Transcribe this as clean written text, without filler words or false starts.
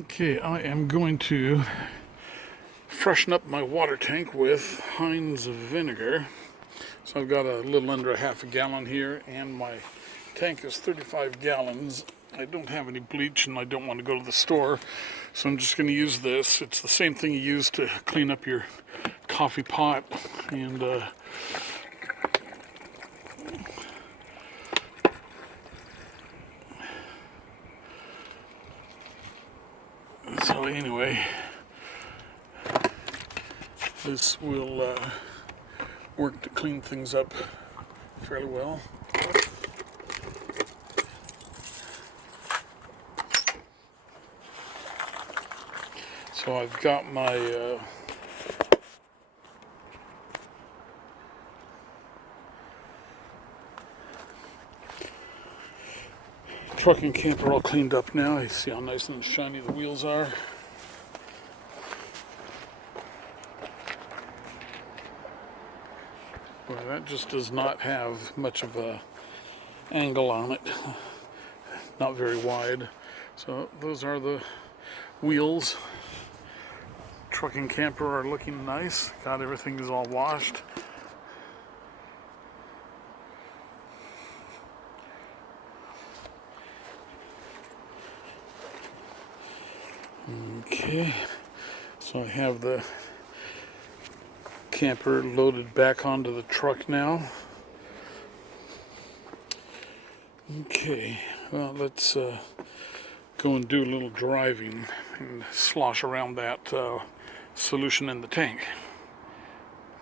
Okay, I am going to freshen up my water tank with Heinz vinegar. So I've got a little under a half a gallon here, and my tank is 35 gallons. I don't have any bleach and I don't want to go to the store, so I'm just going to use this. It's the same thing you use to clean up your coffee pot, and so anyway, this will work to clean things up fairly well. So I've got my truck and camper all cleaned up now. You see how nice and shiny the wheels are. Well, that just does not have much of a angle on it. Not very wide. So those are the wheels. Truck and camper are looking nice. Got everything is all washed. Okay, so I have the camper loaded back onto the truck now. Okay, well, let's go and do a little driving and slosh around that solution in the tank.